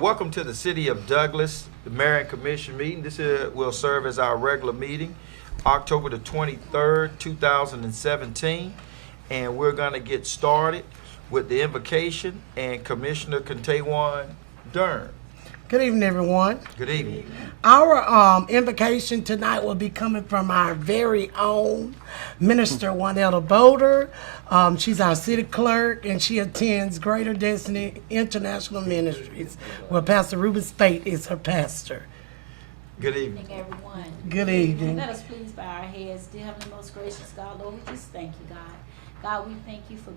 Welcome to the City of Douglas, the Mayor and Commission meeting. This will serve as our regular meeting, October the 23rd, 2017. And we're going to get started with the invocation and Commissioner Contaewan Dern. Good evening, everyone. Good evening. Our invocation tonight will be coming from our very own Minister Juanetta Boulder. She's our city clerk, and she attends Greater Destiny International Ministries, where Pastor Ruben Spate is her pastor. Good evening. Good evening, everyone. Good evening. Let us please bow our heads. Dear Heavenly Most Gracious God, Lord, we just thank you, God. God, we thank you for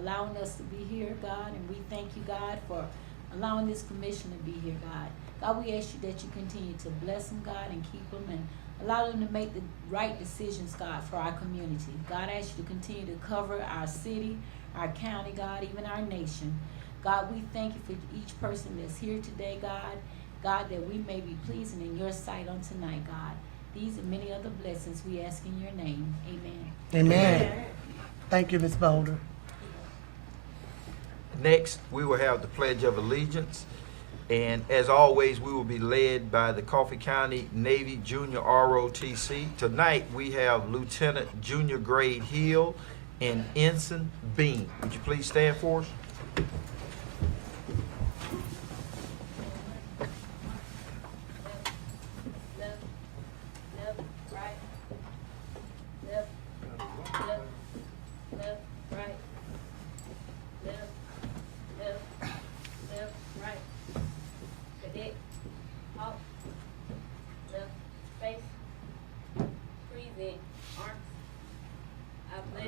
allowing us to be here, God, and we thank you, God, for allowing this commission to be here, God. God, we ask you that you continue to bless them, God, and keep them and allow them to make the right decisions, God, for our community. God, I ask you to continue to cover our city, our county, God, even our nation. God, we thank you for each person that's here today, God. God, that we may be pleasing in your sight on tonight, God. These and many other blessings we ask in your name. Amen. Amen. Thank you, Ms. Boulder. Next, we will have the Pledge of Allegiance. And as always, we will be led by the Coffee County Navy Junior ROTC. Tonight, we have Lieutenant Junior Grade Hill and Ensign Bean. Would you please stand for us?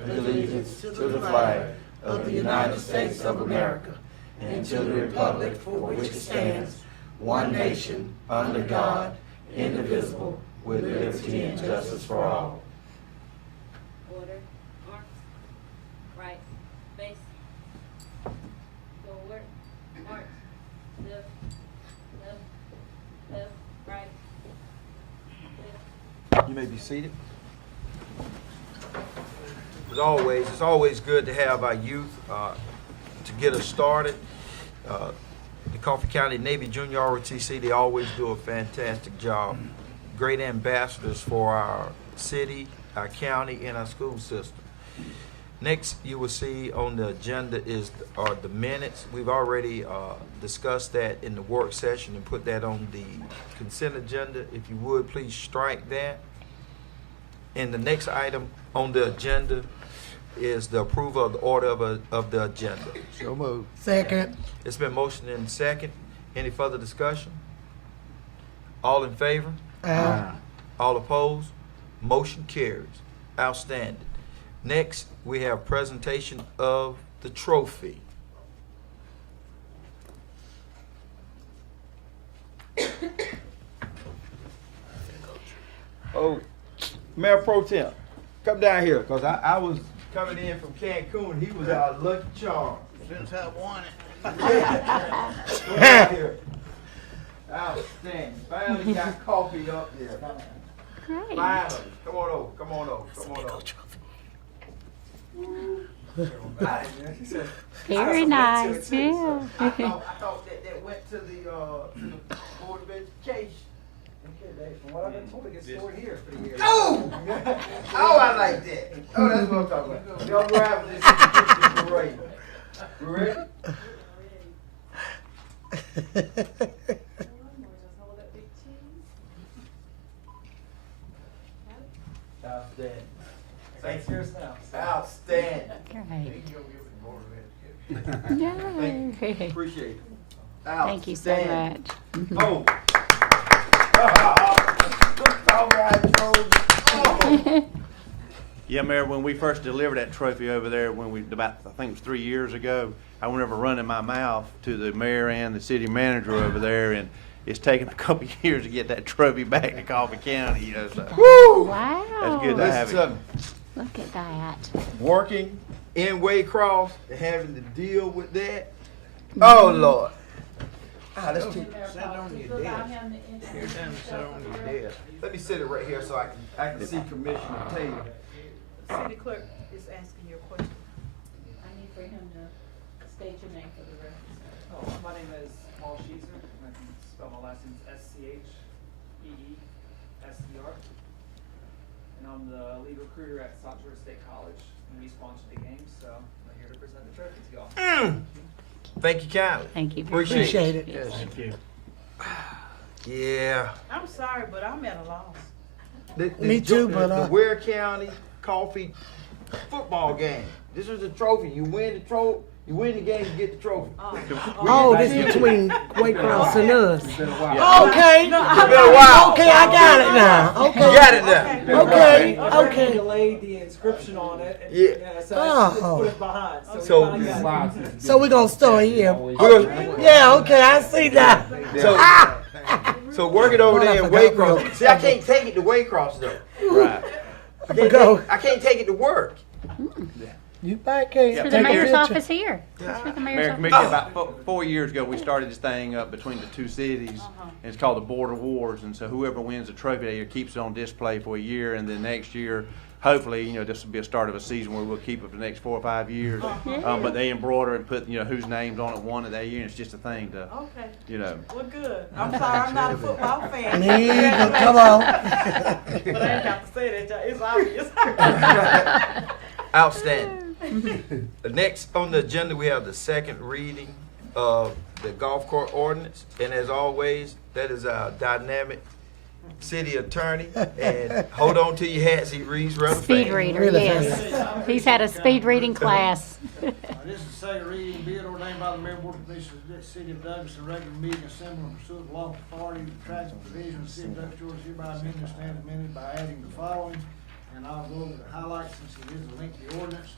Allegiance to the flag of the United States of America and to the republic for which it stands, one nation, under God, indivisible, with liberty and justice for all. Order, arms, right, face, forward, march, left, left, left, right, left. You may be seated. As always, it's always good to have our youth to get us started. The Coffee County Navy Junior ROTC, they always do a fantastic job. Great ambassadors for our city, our county, and our school system. Next, you will see on the agenda are the minutes. We've already discussed that in the work session and put that on the consent agenda. If you would, please strike that. And the next item on the agenda is the approval of the order of the agenda. So moved. Second. It's been motioned and second. Any further discussion? All in favor? All opposed? Motion carries. Outstanding. Next, we have presentation of the trophy. Oh, Mayor Pro Tem, come down here, because I was coming in from Cancun. He was our lucky charm. Since I won it. Come down here. Outstanding. Finally got coffee up there. Great. Finally. Come on over. Come on over. Come on over. Very nice. Yeah. I thought that went to the Board of Education. From what I've been told, it gets stored here for the year. Oh! Oh, I like that. Oh, that's what I'm talking about. Y'all grab this and parade. We ready? Outstanding. Thanks. Outstanding. Great. Thank you. Appreciate it. Thank you so Outstanding. much. Oh. All right, Trojan. Yeah, Mayor, when we first delivered that trophy over there, I think it was 3 years ago, I went over running my mouth to the mayor and the city manager over there, and it's taken a couple of years to get that trophy back to Coffee County, so. Woo! Wow. That's good to have Listen, it. Look at that. working in Waycross and having to deal with that. Oh, Lord. Ah, that's too. Sit on your desk. Here's them sit on your desk. Let me sit it right here so I can see Commissioner Taylor. City clerk is asking you a question. I need for him to state your name for the record. My name is Paul Sheetzer. spell my last name S-C-H-E-E-S-E-R. And I'm the lead recruiter at South Georgia State College, and we sponsored the game, so I'm here to present the trophy to y'all. Thank you kindly. Thank you. very much. Appreciate Appreciate it. Yes. Thank you. Yeah. I'm sorry, but I'm at a loss. Me too, but, The Ware County Coffee football game. This is the trophy. You win the trophy. You win the game, you get the trophy. Oh, this is between Waycross and us. It's been a while. Okay. It's been a while. Okay, I got it now. You Okay. got it now. Okay. Okay. Okay. Delayed the inscription on it. And, Yeah. So Oh. it's put it behind. So- we finally got it. So we're gonna start here. We're gonna- Yeah, okay, I see that. So, so work it over there in Well, I forgot Waycross. See, I can't take it to Waycross though. Right. I can't take it to work. You back here. For the Take a mayor's picture. office here. It's for the mayor's Mayor office. Committee, about 4 years ago, we started this thing up between the two cities, and it's called the Border Wars, and so whoever wins the trophy that year keeps it on display for a year, and then next year, hopefully, you know, this will be a start of a season where we'll keep it for the next 4 or 5 years. But they embroider and put, you know, whose names on it won it that year, and it's just a thing to, Okay. you know. Well, good. I'm sorry, I'm not a football fan. Neither. Come on. But I didn't have to say that, y'all. It's obvious. Outstanding. Next on the agenda, we have the second reading of the golf court ordinance. And as always, that is our dynamic city attorney. And hold on to your hats, he reads rather Speed fast. reader, Really yes. He's had a speed reading class. This is the second reading, be it ordained by the Mayor Board of Commissioners of the City of Douglas, a regular meeting assembled in pursuit of lawful authority, the tracts and provisions of the City of Douglas, Georgia, hereby amended and stands amended by adding the following. And I'll go over the highlights since it is a lengthy ordinance.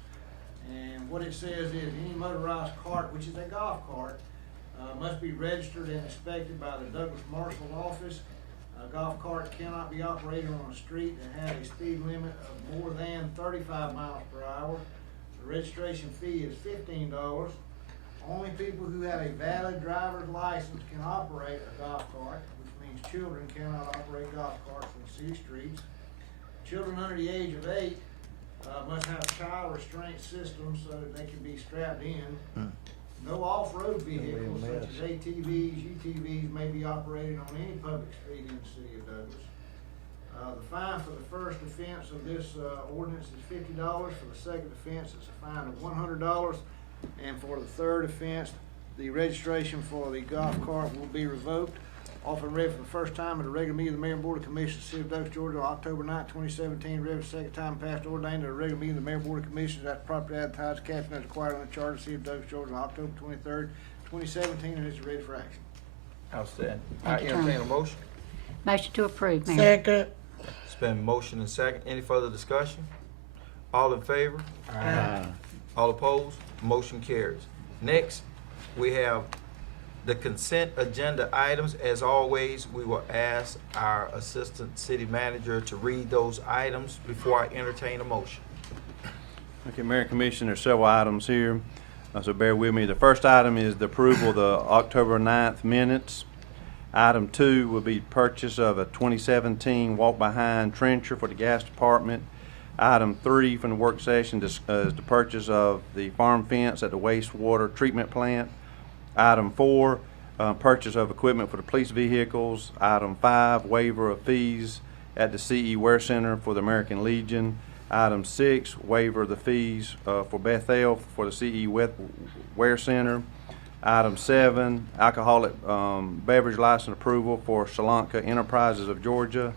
And what it says is any motorized cart, which is a golf cart, must be registered and inspected by the Douglas Marshal Office. A golf cart cannot be operated on a street that has a speed limit of more than 35 miles per hour. The registration fee is $15. Only people who have a valid driver's license can operate a golf cart, which means children cannot operate golf carts on city streets. Children under the age of 8 must have child restraint systems so that they can be strapped in. No off-road vehicles such as ATVs, UTVs may be operated on any public street in the city of Douglas. The fine for the first offense of this ordinance is $50. For the second offense, it's a fine of $100. And for the third offense, the registration for the golf cart will be revoked. Often read for the first time at a regular meeting of the Mayor and Board of Commissioners, City of Douglas, Georgia, on October 9, 2017. Read for the second time passed ordained at a regular meeting of the Mayor and Board of Commissioners after properly advertised, captioned as required on the charter of the City of Douglas, Georgia, on October 23, 2017, and it's ready for action. Outstanding. I Thank you, Tom. entertain a motion. Motion to approve, Mayor. Second. It's been motion and second. Any further discussion? All in favor? All opposed? Motion carries. Next, we have the consent agenda items. As always, we will ask our Assistant City Manager to read those items before I entertain a motion. Okay, Mayor and Commissioner, there's several items here, so bear with me. The first item is the approval of the October 9th minutes. Item 2 will be purchase of a 2017 walk-behind trencher for the gas department. Item 3 from the work session is the purchase of the farm fence at the wastewater treatment plant. Item 4, purchase of equipment for the police vehicles. Item 5, waiver of fees at the CE Wear Center for the American Legion. Item 6, waiver of the fees for Bethel for the CE Wear Center. Item 7, alcoholic beverage license approval for Shalanka Enterprises of Georgia.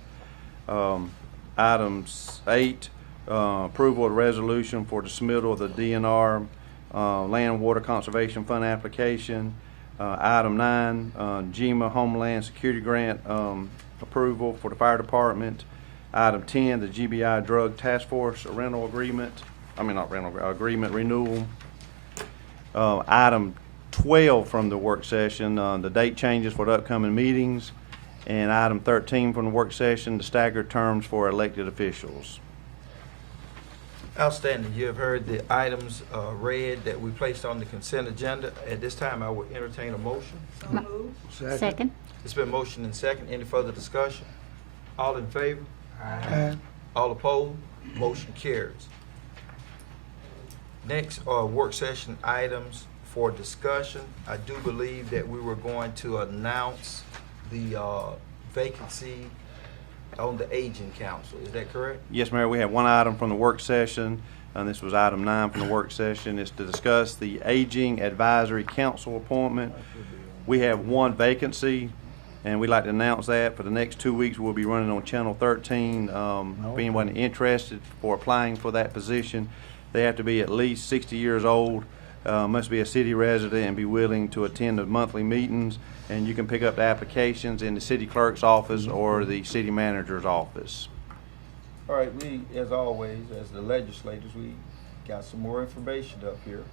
Item 8, approval of the resolution for dismissal of the DNR Land and Water Conservation Fund application. Item 9, GEMA Homeland Security Grant approval for the fire department. Item 10, the GBI Drug Task Force rental agreement. Agreement renewal. Item 12 from the work session, the date changes for the upcoming meetings. And item 13 from the work session, the staggered terms for elected officials. Outstanding. You have heard the items read that we placed on the consent agenda. At this time, I will entertain a motion. So moved. Second. It's been motion and second. Any further discussion? All in favor? Aye. All opposed? Motion carries. Next are work session items for discussion. I do believe that we were going to announce the vacancy on the Aging Council. Is that correct? Yes, Mayor, we have one item from the work session, and this was item 9 from the work session, is to discuss the Aging Advisory Council appointment. We have one vacancy, and we'd like to announce that for the next 2 weeks. We'll be running on Channel 13. If anyone interested for applying for that position, they have to be at least 60 years old, must be a city resident, and be willing to attend the monthly meetings. And you can pick up the applications in the city clerk's office or the city manager's office. All right, we, as always, as the legislators, we got some more information up here.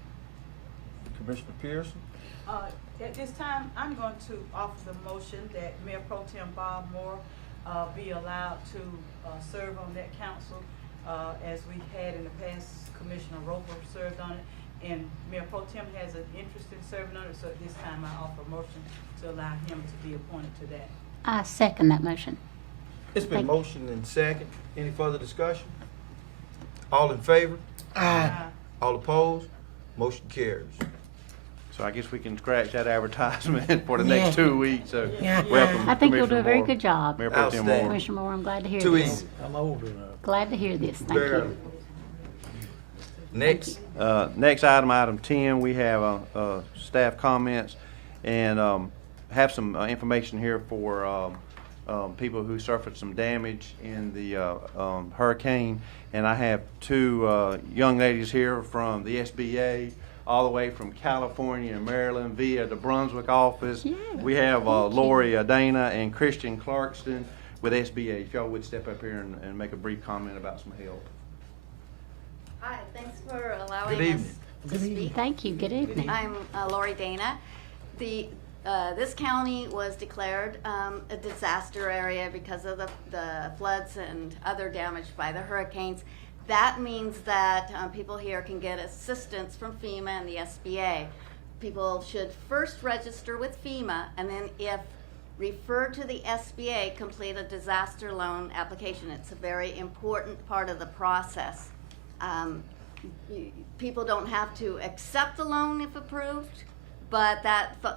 Commissioner Pearson? At this time, I'm going to offer the motion that Mayor Pro Tem Bob Moore be allowed to serve on that council. As we had in the past, Commissioner Roper served on it, and Mayor Pro Tem has an interest in serving on it, so at this time I offer a motion to allow him to be appointed to that. I second that motion. It's been Thank- motioned and second. Any further discussion? All in favor? All opposed? Motion carries. So I guess we can scratch that advertisement for the next Yeah. 2 weeks, so Yeah. welcome. I think you'll do Commissioner a very Moore. good job. Mayor Pro Tem Outstanding. Moore. Commissioner Moore, I'm glad to hear Too this. easy. I'm old enough. Glad to hear this. Thank Barely. you. Next. Next item, item 10, we have staff comments, and have some information here for people who suffered some damage in the hurricane. And I have 2 young ladies here from the SBA, all the way from California and Maryland via the Brunswick office. Yeah, We have thank you. Lori Dana and Christian Clarkston with SBA. If y'all would step up here and make a brief comment about some help. Hi, thanks for allowing Good us evening. to Good evening. speak. Thank you. Good evening. I'm Lori Dana. This county was declared a disaster area because of the floods and other damage by the hurricanes. That means that people here can get assistance from FEMA and the SBA. People should first register with FEMA, and then if referred to the SBA, complete a disaster loan application. It's a very important part of the process. People don't have to accept the loan if approved, but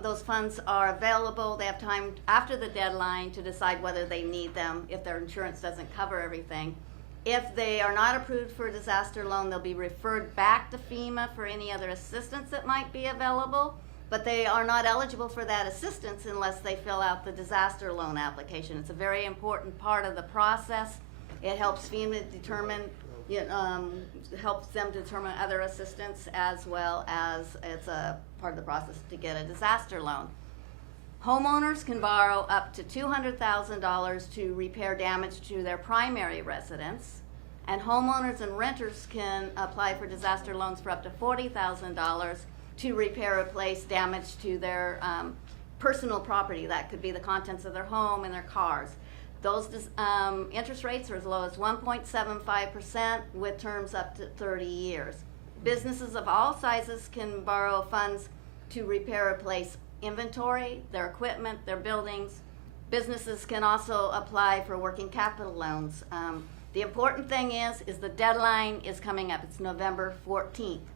those funds are available. They have time after the deadline to decide whether they need them if their insurance doesn't cover everything. If they are not approved for a disaster loan, they'll be referred back to FEMA for any other assistance that might be available, but they are not eligible for that assistance unless they fill out the disaster loan application. It's a very important part of the process. It helps FEMA determine, helps them determine other assistance, as well as it's a part of the process to get a disaster loan. Homeowners can borrow up to $200,000 to repair damage to their primary residence, and homeowners and renters can apply for disaster loans for up to $40,000 to repair or replace damage to their personal property. That could be the contents of their home and their cars. Those interest rates are as low as 1.75% with terms up to 30 years. Businesses of all sizes can borrow funds to repair or replace inventory, their equipment, their buildings. Businesses can also apply for working capital loans. The important thing is the deadline is coming up. It's November 14th.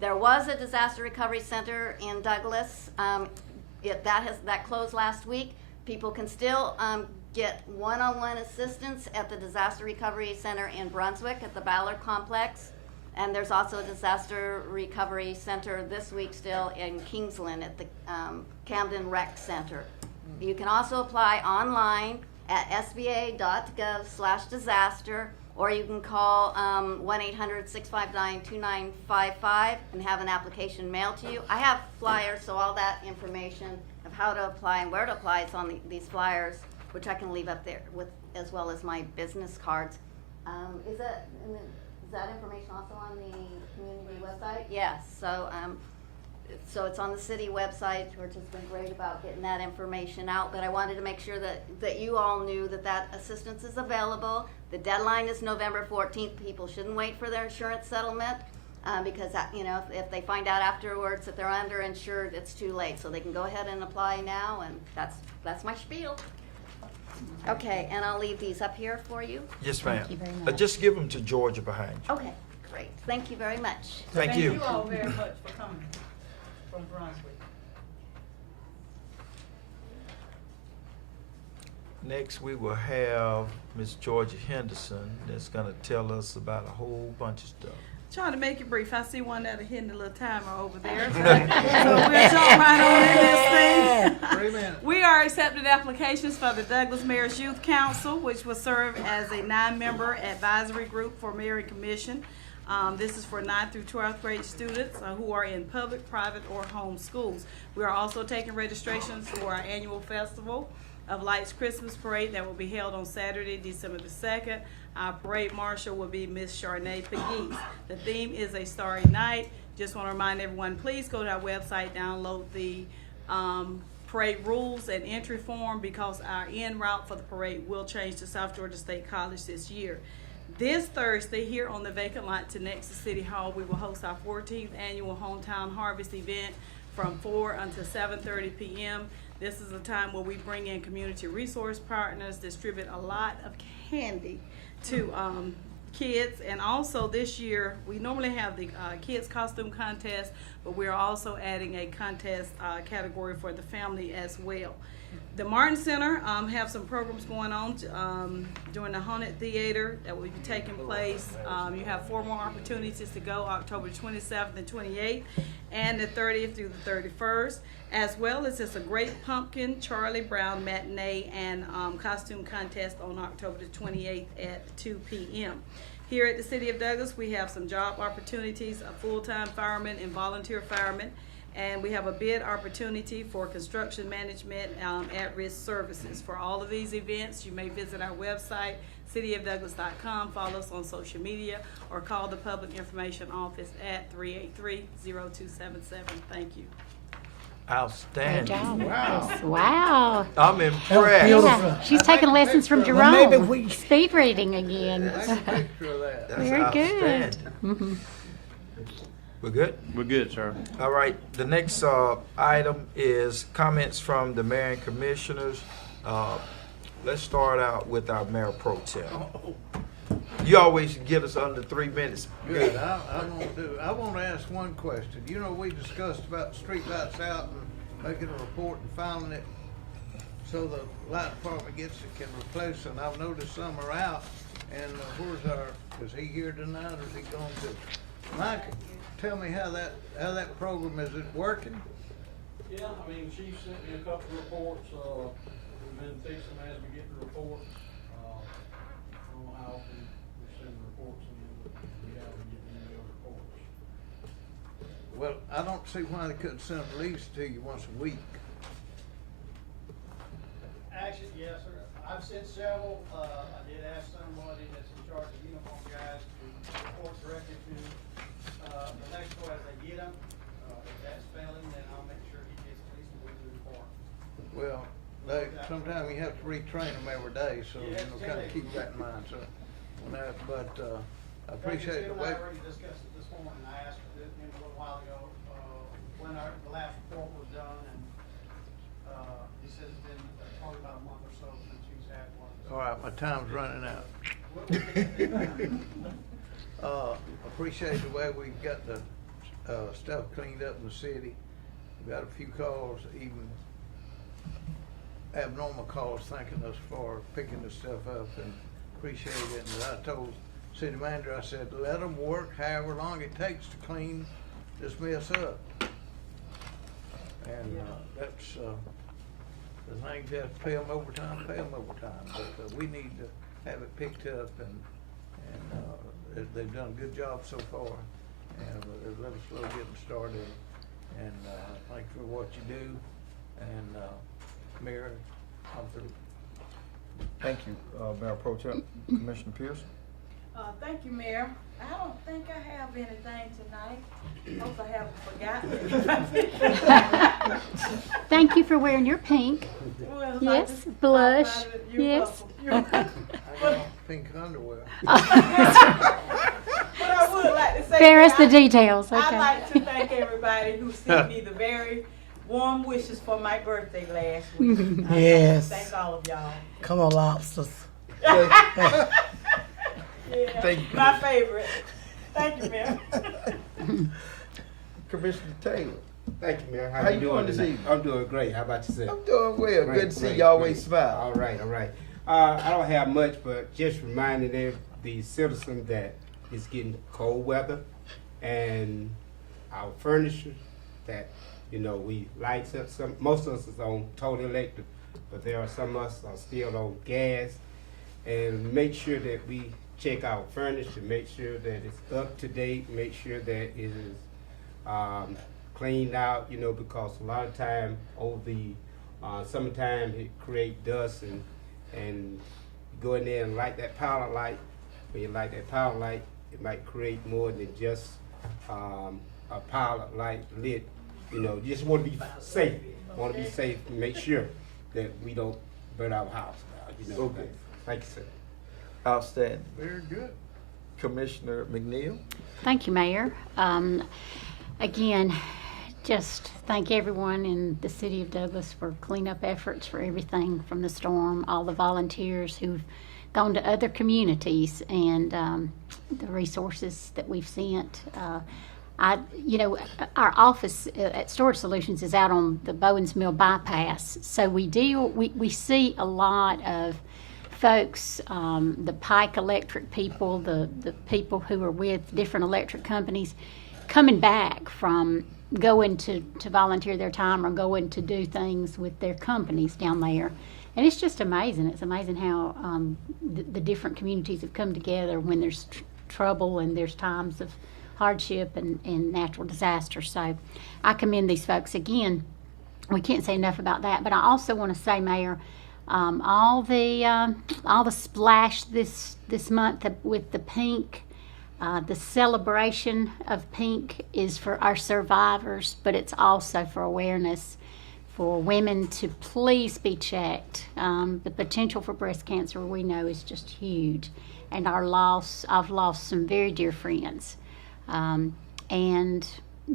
There was a disaster recovery center in Douglas. That closed last week. People can still get one-on-one assistance at the disaster recovery center in Brunswick at the Ballard Complex. And there's also a disaster recovery center this week still in Kingsland at the Camden Rec Center. You can also apply online at sba.gov/disaster, or you can call 1-800-659-2955 and have an application mailed to you. I have flyers, so all that information of how to apply and where to apply is on these flyers, which I can leave up there with, as well as my business cards. Is that information also on the community website? Yes, so it's on the city website, which has been great about getting that information out, but I wanted to make sure that you all knew that assistance is available. The deadline is November 14th. People shouldn't wait for their insurance settlement, because if they find out afterwards that they're underinsured, it's too late. So they can go ahead and apply now, and that's my spiel. Okay, and I'll leave these up here for you. Yes, ma'am. Thank you very much. Just give them to Georgia behind you. Okay, great. Thank you very much. Thank you. Thank you all very much for coming from Brunswick. Next, we will have Ms. Georgia Henderson that's gonna tell us about a whole bunch of stuff. Trying to make it brief. I see one that'll hit a little timer over there. So we'll jump right on in this thing. 3 minutes. We are accepting applications for the Douglas Mayor's Youth Council, which will serve as a 9-member advisory group for Mayor and Commission. This is for 9th through 12th grade students who are in public, private, or home schools. We are also taking registrations for our annual Festival of Lights Christmas Parade that will be held on Saturday, December the 2nd. Our parade marshal will be Miss Charnay Pegues. The theme is A Starry Night. Just want to remind everyone, please go to our website, download the parade rules and entry form, because our end route for the parade will change to South Georgia State College this year. This Thursday, here on the vacant lot to next to City Hall, we will host our 14th annual Hometown Harvest event from 4 until 7:30 p.m. This is a time where we bring in community resource partners, distribute a lot of candy to kids, and also this year we normally have the kids costume contest, but we're also adding a contest category for the family as well. The Martin Center have some programs going on during the Haunted Theater that will be taking place. You have 4 more opportunities to go, October 27th and 28th, and the 30th through the 31st, as well as it's a Great Pumpkin Charlie Brown matinee and costume contest on October the 28th at 2 p.m. Here at the City of Douglas, we have some job opportunities, a full-time fireman and volunteer fireman, and we have a bid opportunity for construction management at-risk services. For all of these events, you may visit our website, cityofdouglas.com, follow us on social media, or call the Public Information Office at 383-0277. Thank you. Great Outstanding. job. Wow. Yes. Wow. I'm impressed. beautiful. Yeah, she's taking lessons from Well, maybe Jerome. we- Speed reading again. Take a picture of that. That's Very good. outstanding. We're good? We're good, sir. All right, the next item is comments from the mayor and commissioners. Let's start out with our mayor pro tem. You always get us under 3 minutes. Good, I want to ask one question. You know, we discussed about the street lights out and making a report and filing it so the light department gets it, can replace it. And I've noticed some are out, and is he here tonight or is he going to? Mike, tell me how that program, is it working? Yeah, I mean, Chief sent me a couple of reports, we've been fixing them as we get the reports. I don't know how often we send the reports and then we have to get the email reports. Well, I don't see why they couldn't send them at least to you once a week. Actually, yes, sir, I've sent several, I did ask somebody that's in charge of uniform guys to report directly to, the next one as they get them. If that's failing, then I'll make sure he gets at least a weekly report. Well, sometimes you have to retrain them every day, so, you know, kind of keep that in mind, so. I appreciate the way. I already discussed it this morning. I asked him a little while ago, when the last report was done, and, he says it's been probably about a month or so since he's had one. All right, my time's running out. Appreciate the way we've got the, stuff cleaned up in the city. We've got a few calls, even abnormal calls, thanking us for picking this stuff up, and appreciate it. And I told city manager, I said, let them work however long it takes to clean this mess up. And, that's, the thing, you have to pay them overtime, but we need to have it picked up, and they've done a good job so far, and let us slow get them started, and thank you for what you do, and Mayor, I'm through. Thank you, Mayor Pro Tem. Commissioner Pierce? Thank you, Mayor. I don't think I have anything tonight. Hope I haven't forgotten. Thank you for wearing your pink. Well, Yes, I just blush. thought about it. You're Yes. welcome. I got pink underwear. But I would like to say, Spare us the I- details, okay. I'd like to thank everybody who sent me the very warm wishes for my birthday last week. Yes. Thank all of y'all. Come on, lobsters. Yeah, Thank you. my favorite. Thank you, Mayor. Commissioner Taylor? Thank you, Mayor. How you doing this tonight? evening? I'm doing great. How about yourself? I'm doing well. Great, Good to see great, you always great. smile. All right, all right. I don't have much, but just reminding the citizens that it's getting cold weather, and our furniture that, you know, we lights up. Most of us is on total electric, but there are some of us are still on gas. And make sure that we check our furniture, make sure that it's up to date, make sure that it is cleaned out, you know, because a lot of time over the summertime it create dust, and go in there and light that powder light. When you light that powder light, it might create more than just a powder light lit. You know, you just want to be safe. Want to be safe and make sure that we don't burn our house down. You know. Okay. Thank you, sir. Outstanding. Very good. Commissioner McNeil? Thank you, Mayor. Again, just thank everyone in the city of Douglas for cleanup efforts, for everything from the storm, all the volunteers who've gone to other communities, and the resources that we've sent. Our office at Storage Solutions is out on the Bowens Mill bypass, so we see a lot of folks, the Pike Electric people, the people who are with different electric companies, coming back from going to volunteer their time or going to do things with their companies down there. And it's just amazing. It's amazing how the different communities have come together when there's trouble and there's times of hardship and natural disaster. So I commend these folks. Again, we can't say enough about that. But I also want to say, Mayor, all the splash this month with the pink, the celebration of pink is for our survivors, but it's also for awareness for women to please be checked. The potential for breast cancer, we know, is just huge, and I've lost some very dear friends, and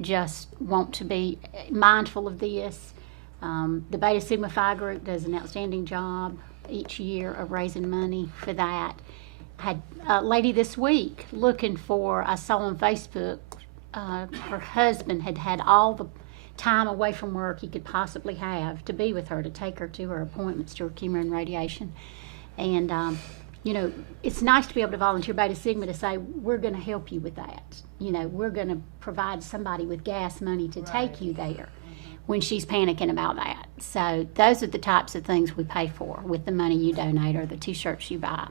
just want to be mindful of this. The Beta Sigma Phi group does an outstanding job each year of raising money for that. Had a lady this week looking for, I saw on Facebook, her husband had all the time away from work he could possibly have to be with her, to take her to her appointments, to her chemo and radiation. And, it's nice to be able to volunteer Beta Sigma to say, we're going to help you with that. We're going to provide somebody with gas money to take you there when she's panicking about that. So those are the types of things we pay for with the money you donate or the t-shirts you buy.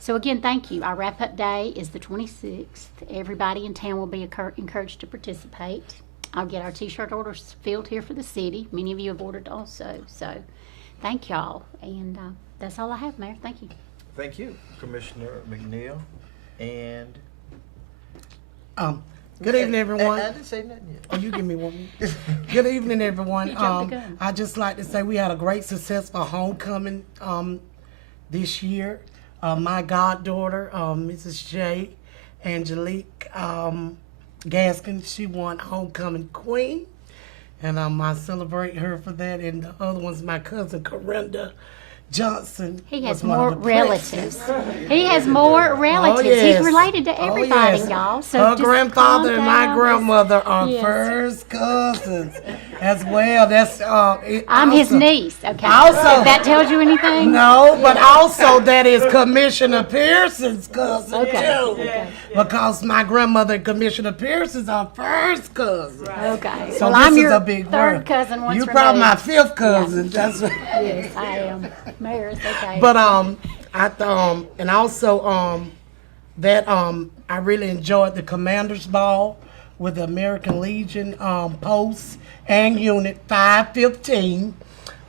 So again, thank you. Our wrap-up day is the 26th. Everybody in town will be encouraged to participate. I'll get our t-shirt orders filled here for the city. Many of you have ordered also. So thank y'all. And that's all I have, Mayor. Thank you. Thank you, Commissioner McNeil. And Good evening, everyone. I didn't say nothing yet. Oh, you give me one. Good evening, everyone. You jumped the gun. I'd just like to say we had a great successful homecoming this year. My goddaughter, Mrs. J. Angelique Gaskin, she won Homecoming Queen. And I celebrate her for that. And the other one's my cousin, Corinda Johnson. He has was one more of the relatives. princes. He has more relatives. Oh, yes. He's related to everybody, yes. y'all. So her just grandfather calm and my down. grandmother are Yes. first cousins as well. That's I'm his also- niece, okay? Also- if that tells you anything? No, but also that is Commissioner Pearson's cousin Okay. too. Okay. Because my grandmother and Commissioner Pearson's are first cousins. Okay. So well, this I'm is your a big third word. cousin once You probably my removed. fifth cousin. That's what. Yes, I am. Mayor, it's okay. But and also that I really enjoyed the Commanders Ball with the American Legion post and Unit 515.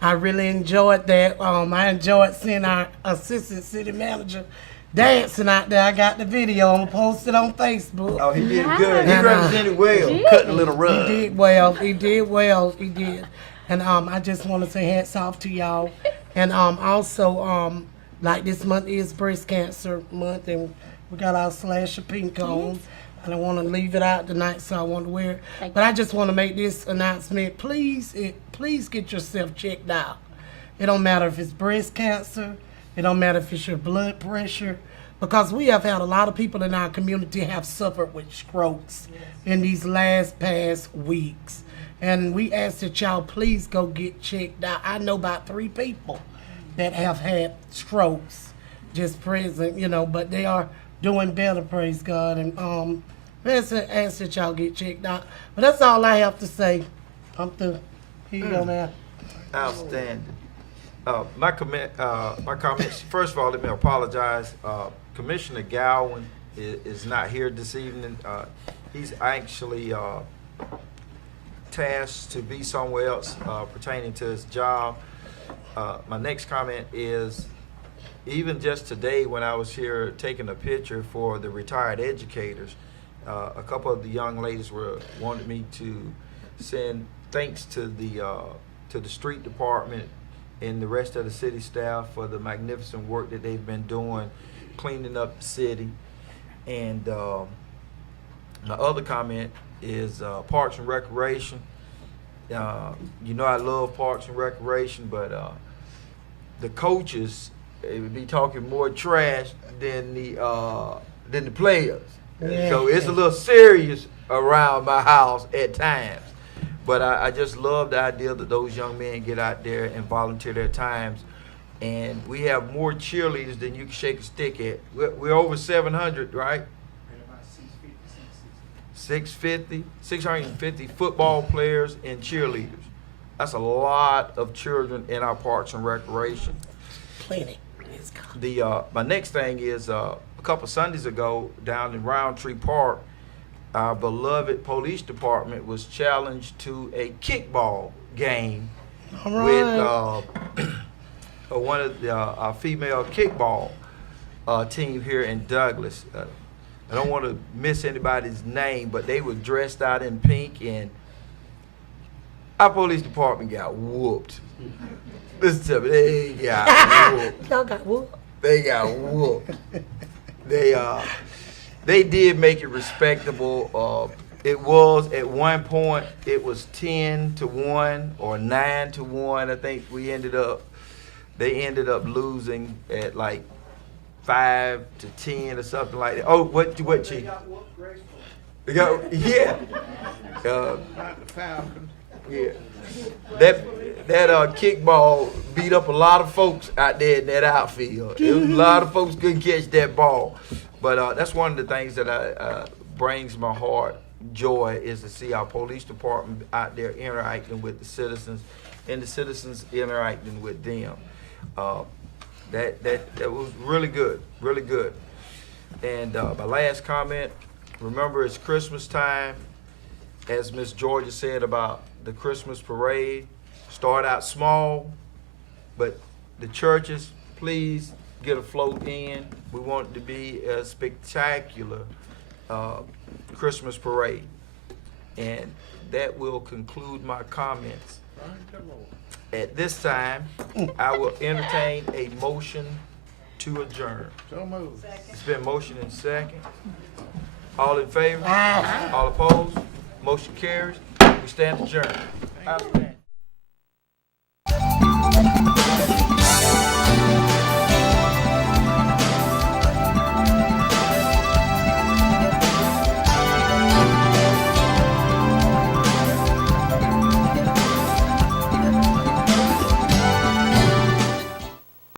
I really enjoyed that. I enjoyed seeing our assistant city manager dancing out there. I got the video. I'm gonna post it on Facebook. Oh, he did good. He And, represented well. Cutting a little rug. He did well. He did well. He did. And I just want to say hats off to y'all. And also, like this month is breast cancer month, and we got our slash of pink on. I don't want to leave it out tonight, so I want to wear it. But I just want to make this announcement. Please get yourself checked out. It don't matter if it's breast cancer. It don't matter if it's your blood pressure. Because we have had a lot of people in our community have suffered with strokes in these past weeks. And we ask that y'all please go get checked out. I know about 3 people that have had strokes just present, you know, but they are doing better, praise God. And ask that y'all get checked out. But that's all I have to say. I'm through. Here you go, man. Outstanding. My comments, first of all, let me apologize. Commissioner Gowan is not here this evening. He's actually tasked to be somewhere else pertaining to his job. My next comment is, even just today when I was here taking a picture for the retired educators, a couple of the young ladies wanted me to send thanks to the street department and the rest of the city staff for the magnificent work that they've been doing, cleaning up the city. And my other comment is Parks and Recreation. You know I love Parks and Recreation, but the coaches, they would be talking more trash than the players. Yeah. So it's a little serious around my house at times. But I just love the idea that those young men get out there and volunteer their times. And we have more cheerleaders than you can shake a stick at. We're over 700, right? 650 football players and cheerleaders. That's a lot of children in our Parks and Recreation. Plenty. My next thing is a couple Sundays ago down in Roundtree Park, our beloved police department was challenged to a kickball game with one of our female kickball team here in Douglas. I don't want to miss anybody's name, but they were dressed out in pink, and our police department got whooped. Listen to me, they got whooped. Y'all got whooped. They got whooped. They did make it respectable. It was at one point, it was 10-1 or 9-1. I think they ended up losing at like 5-10 or something like that. Oh, what Chief? They got whooped gracefully. They got, yeah. Not the Falcons. Yeah. That kickball beat up a lot of folks out there in that outfield. There was a lot of folks couldn't catch that ball. But that's one of the things that brings my heart joy, is to see our police department out there interacting with the citizens and the citizens interacting with them. That was really good, really good. And my last comment, remember it's Christmas time. As Miss Georgia said about the Christmas parade, start out small, but the churches, please get a float in. We want it to be a spectacular Christmas parade. And that will conclude my comments. At this time, I will entertain a motion to adjourn. So moved. It's been motion and second. All in favor? All opposed? Motion carries. We stand adjourned. Outstanding.